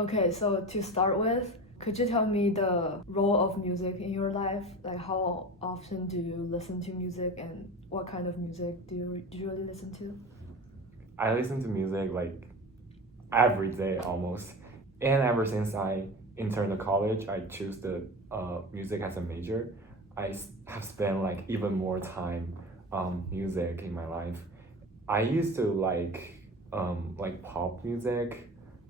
Okay, so to start with, could you tell me the role of music in your life? Like, how often do you listen to music and what kind of music do you usually listen to? I listen to music like every day almost. And ever since I entered the college, I choose the music as a major. Have spent like even more time music in my life. I used to like pop music.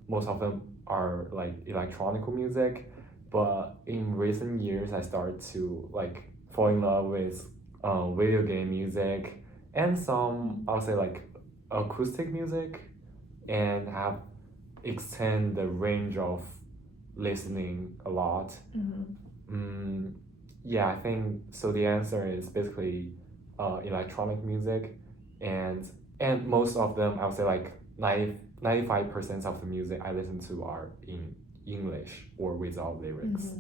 Most of them are like electronic music, but in recent years I started to like fall in love with video game music and some I'll say like acoustic music, and have extend the range of listening a lot. Mm, yeah, I think so. The answer is basically electronic music, and most of them I would say like 95% of the music I listen to are in English or without lyrics.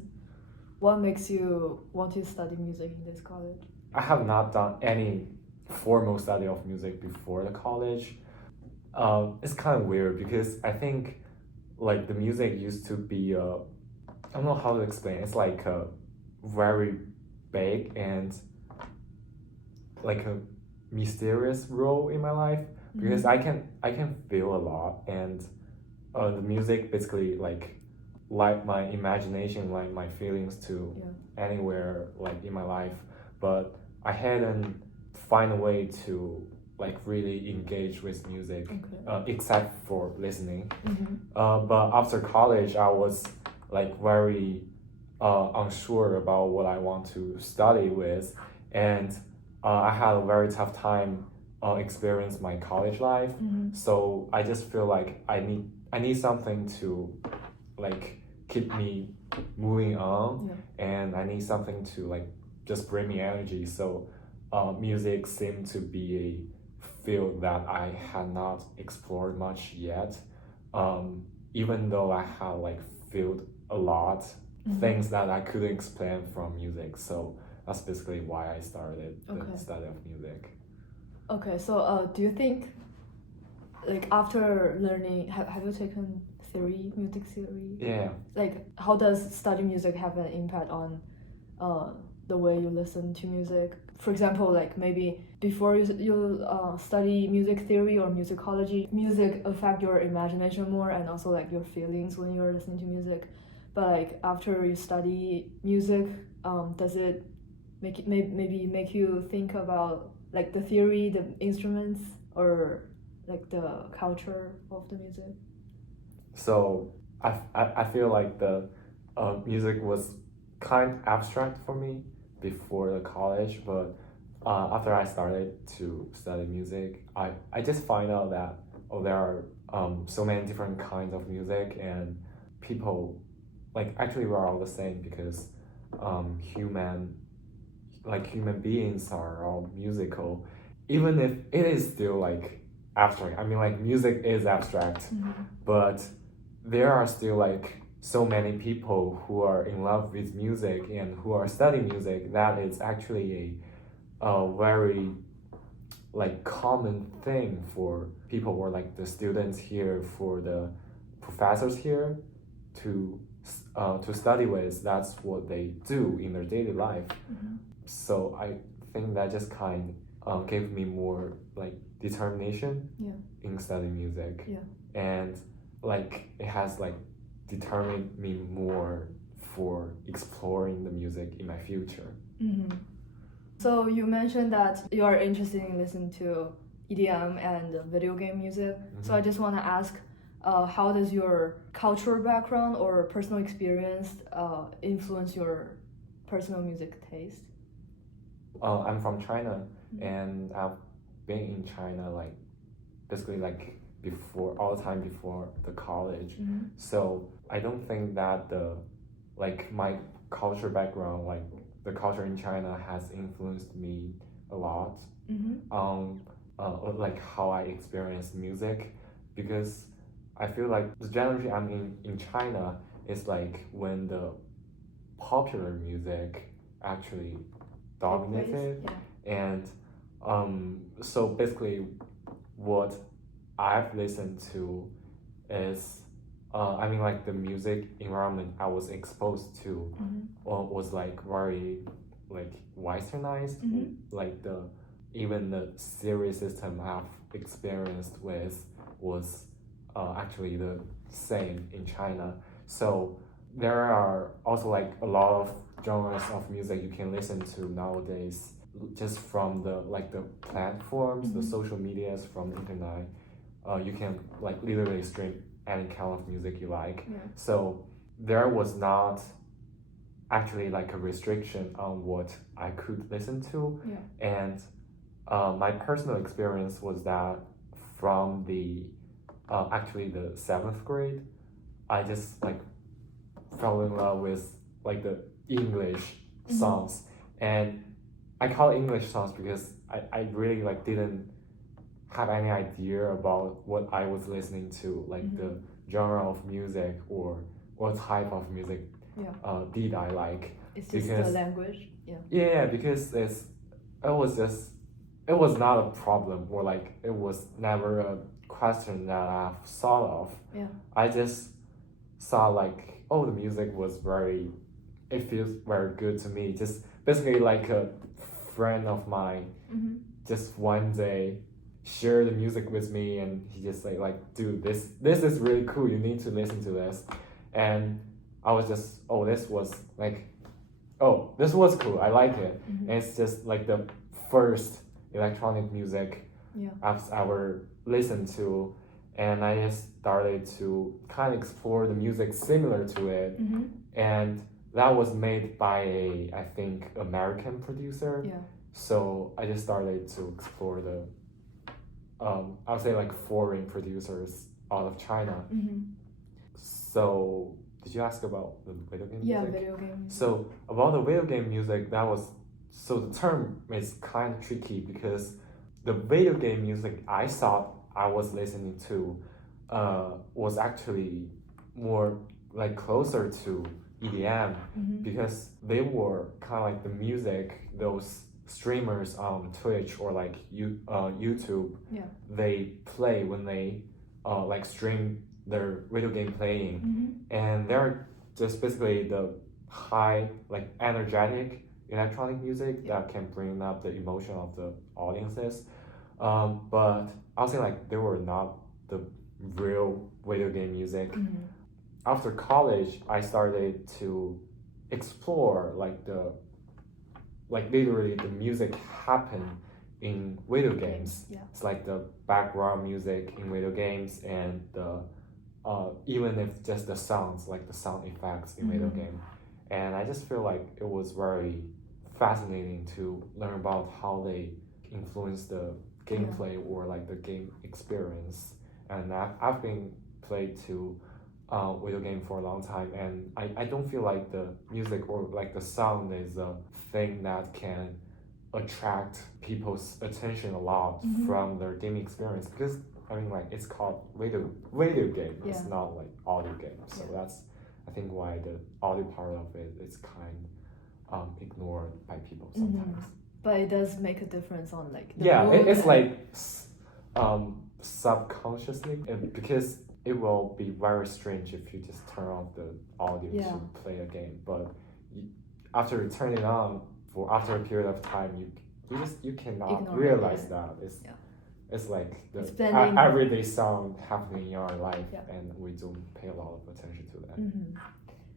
What makes you want to study music in this college? I have not done any formal study of music before the college. It's kind of weird because I think like the music used to be I don't know how to explain. It's like a very big and like a mysterious role in my life because I can feel a lot, and the music basically like my imagination, like my feelings to anywhere like in my life, but I hadn't find a way to like really engage with music except for listening. But after college I was like very unsure about what I want to study with, and I had a very tough time experience my college life. So I just feel like I need something to like keep me moving on, and I need something to like just bring me energy. So music seemed to be a field that I had not explored much yet. Even though I had like felt a lot things that I couldn't explain from music. So that's basically why I started the study of music. Okay, so do you think, like after learning, have you taken music theory? Yeah. Like, how does studying music have an impact on the way you listen to music? For example, like maybe before you study music theory or musicology, music affect your imagination more and also like your feelings when you're listening to music. But like after you study music, does it maybe make you think about like the theory, the instruments, or like the culture of the music? So I feel like the music was kind of abstract for me before the college, but after I started to study music, I just find out that there are so many different kinds of music, and people like actually we're all the same because human beings are all musical, even if it is still like abstract. I mean, like music is abstract, but there are still like so many people who are in love with music and who are studying music that it's actually a very like common thing for people, or like the students here, for the professors here to study with. That's what they do in their daily life. So I think that just kind gave me more like determination in studying music, and like it has like determined me more for exploring the music in my future. So you mentioned that you are interested in listening to EDM and video game music. So I just want to ask, how does your cultural background or personal experience influence your personal music taste? I'm from China, and I've been in China like basically like before, all the time before the college. So I don't think that the like my culture background, like the culture in China, has influenced me a lot on like how I experience music, because I feel like the generation I'm in China is like when the popular music actually dominated, and so basically what I've listened to is I mean, like the music environment I was exposed to was like very like westernized. Like the even the series system I've experienced with was actually the same in China. So there are also like a lot of genres of music you can listen to nowadays just from the like the platforms, the social medias, from the internet. You can like literally stream any kind of music you like. So there was not actually like a restriction on what I could listen to. And my personal experience was that from the actually the seventh grade, I just like fell in love with like the English songs. And I call it English songs because I really like didn't have any idea about what I was listening to, like the genre of music or what type of music did I like. It's just the language. Yeah, because it was not a problem, or like it was never a question that I've thought of. I just saw like, oh, the music was it feels very good to me. Just basically like a friend of mine just one day share the music with me, and he just like dude, this is really cool, you need to listen to this. And I was just, oh, this was cool, I like it. And it's just like the first electronic music I've ever listened to, and I just started to kind of explore the music similar to it. And that was made by I think American producer. So I just started to explore the I would say like foreign producers out of China. So did you ask about the video game music? Video game music. So about the video game music, so the term is kind of tricky because the video game music I thought I was listening to was actually more like closer to EDM, because they were kind of like the music those streamers on Twitch or like YouTube they play when they like stream their video game playing. And they're just basically the high like energetic electronic music that can bring up the emotion of the audiences. But I'll say like they were not the real video game music. After college, I started to explore like literally the music happen in video games. It's like the background music in video games, and the even if just the sounds, like the sound effects in video game. And I just feel like it was very fascinating to learn about how they influence the gameplay or like the game experience. And I've been played to video game for a long time, and I don't feel like the music or like the sound is a thing that can attract people's attention a lot from their gaming experience, because I mean like it's called video game, it's not like audio game. So that's I think why the audio part of it is kind ignored by people sometimes. But it does make a difference on like the it's like subconsciously, because it will be very strange if you just turn off the audio to play a game. But after you turn it on after a period of time, you cannot realize that it's like the everyday sound happening in your life, and we don't pay a lot of attention to that.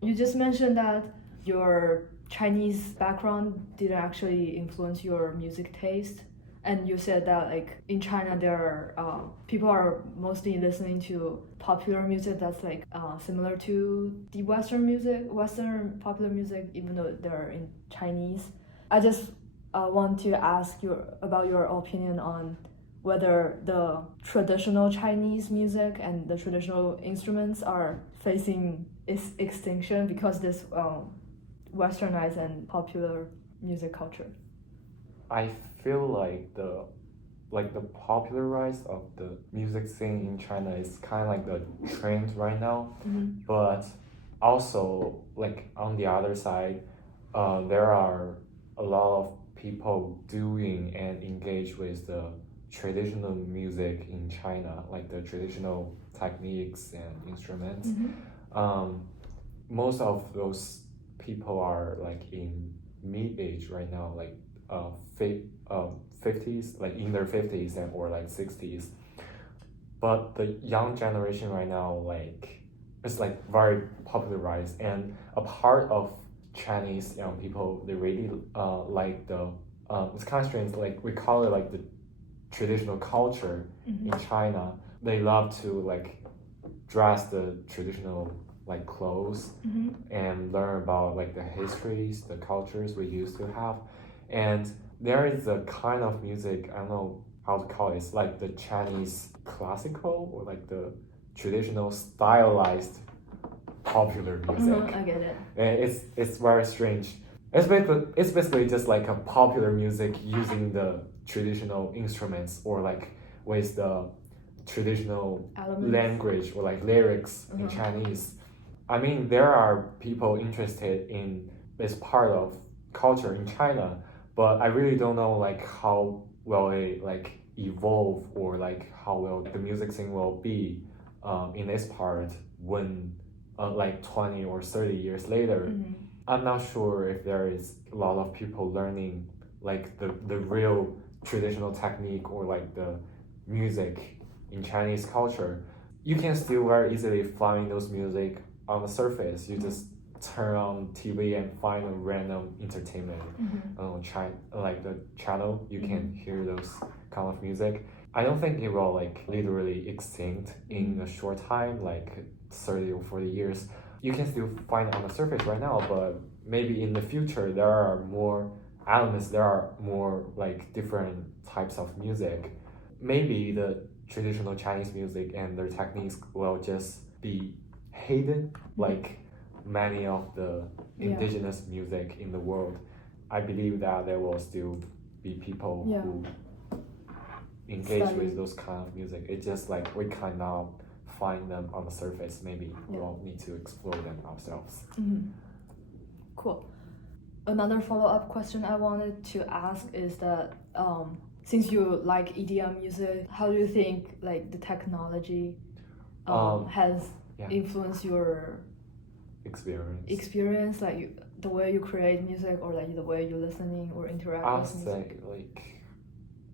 You just mentioned that your Chinese background didn't actually influence your music taste, and you said that like in China there are people are mostly listening to popular music that's like similar to the Western popular music, even though they're in Chinese. I just want to ask you about your opinion on whether the traditional Chinese music and the traditional instruments are facing extinction because this westernized and popular music culture. I feel like the popularized of the music scene in China is kind of like the trend right now. But also like on the other side, there are a lot of people doing and engage with the traditional music in China, like the traditional techniques and instruments. Most of those people are like in mid age right now, like 50s, like in their 50s and or like 60s. But the young generation right now, like it's like very popularized, and a part of Chinese young people, they really like the it's kind of strange, like we call it like the traditional culture in China. They love to like dress the traditional like clothes and learn about like the histories, the cultures we used to have. And there is a kind of music, I don't know how to call it, it's like the Chinese classical or like the traditional stylized popular music. I get it. And it's very strange. It's basically just like a popular music using the traditional instruments or like with the traditional Elements. language or like lyrics in Chinese. I mean, there are people interested in this part of culture in China, but I really don't know like how will it like evolve or like how will the music scene will be in this part when like 20 or 30 years later. I'm not sure if there is a lot of people learning like the real traditional technique or like the music in Chinese culture. You can still very easily find those music on the surface. You just turn on TV and find a random entertainment like the channel. You can hear those kind of music. I don't think it will like literally extinct in a short time, like 30 or 40 years. You can still find it on the surface right now, but maybe in the future there are more elements, there are more like different types of music. Maybe the traditional Chinese music and their techniques will just be hidden like many of the indigenous music in the world. I believe that there will still be people who engage with those kind of music. It's just like we cannot find them on the surface. Maybe we'll need to explore them ourselves. Cool. Another follow-up question I wanted to ask is that since you like EDM music, how do you think like the technology has influenced your experience, like the way you create music or like the way you're listening or interact with music? I'd say like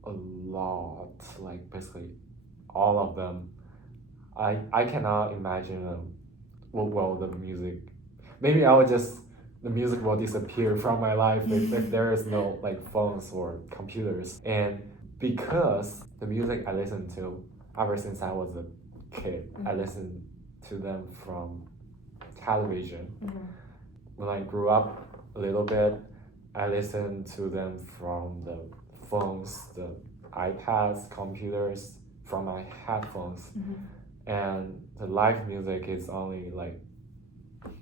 a lot, like basically all of them. I cannot imagine the music. Maybe the music will disappear from my life if there is no like phones or computers. And because the music I listen to ever since I was a kid, I listened to them from television. When I grew up a little bit, I listened to them from the phones, the iPads, computers, from my headphones. And the live music is only like,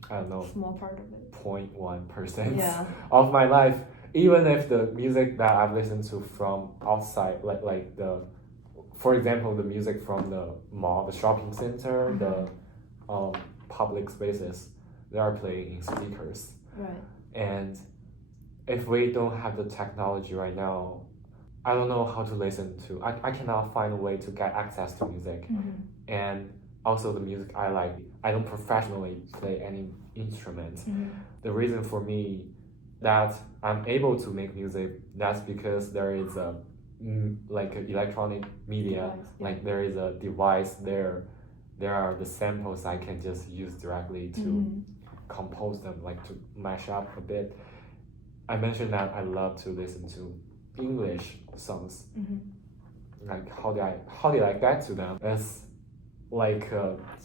I don't know, small part of it, 0.1% of my life. Even if the music that I've listened to from outside, like for example, the music from the mall, the shopping center, the public spaces, they are playing in speakers. Right. And if we don't have the technology right now, I don't know how to listen to. I cannot find a way to get access to music. And also the music I like, I don't professionally play any instrument. The reason for me that I'm able to make music, that's because there is a like an electronic media, like there is a device there. There are the samples I can just use directly to compose them, like to mash up a bit. I mentioned that I love to listen to English songs. Like how did I get to them? It's like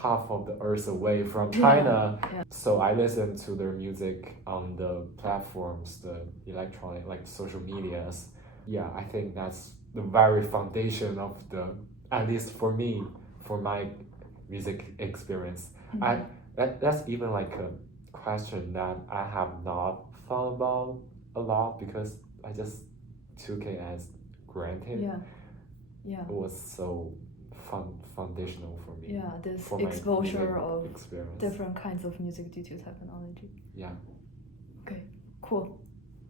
half of the earth away from China. So I listen to their music on the platforms, the electronic, like social medias. Yeah, I think that's the very foundation of at least for me, for my music experience. That's even like a question that I have not thought about a lot because I just took it as granted. It was so foundational for me. This for my exposure of experience. different kinds of music due to technology. Yeah. Okay, cool.